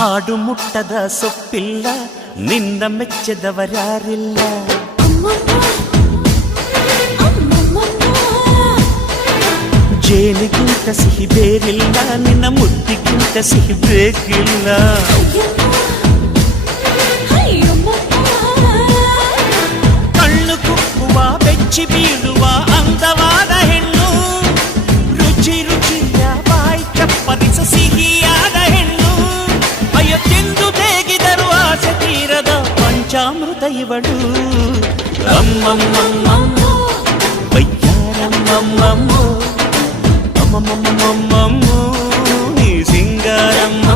ಆಡು ಮುಟ್ಟದ ಸೊಪ್ಪಿಲ್ಲ ನಿನ್ನ ಮೆಚ್ಚದವರ್ಯಾರಿಲ್ಲ ಜೇನಿಗಿಂತ ಸಿಹಿ ಬೇರಿಲ್ಲ ನಿನ್ನ ಮುದ್ದಿಗಿಂತ ಸಿಹಿ ಬೇಕಿಲ್ಲ ಕಣ್ಣು ಕುಕ್ಕುವ ಬೆಚ್ಚಿ ಬೀಳುವ ಅಂದವಾದ ಹೆಣ್ಣು ರುಚಿ ರುಚಿಯ ಬಾಯಿ ಚಪ್ಪರಿಸ ಸಿಹಿಯಾದ ಹೆಣ್ಣು ಅಯ್ಯೋ ತಿಂದು ಬೇಗಿದರು ಆಸೆ ತೀರದ ಪಂಚಾಮೃತ ಇವಳು ಅಮ್ಮಮ್ಮಮ್ಮಮ್ಮ ಬಯ್ಯಾರಮ್ಮಮ್ಮಮ್ಮ ಅಮ್ಮಮ್ಮಮ್ಮಮ್ಮ ನೀ ಸಿಂಗಾರಮ್ಮ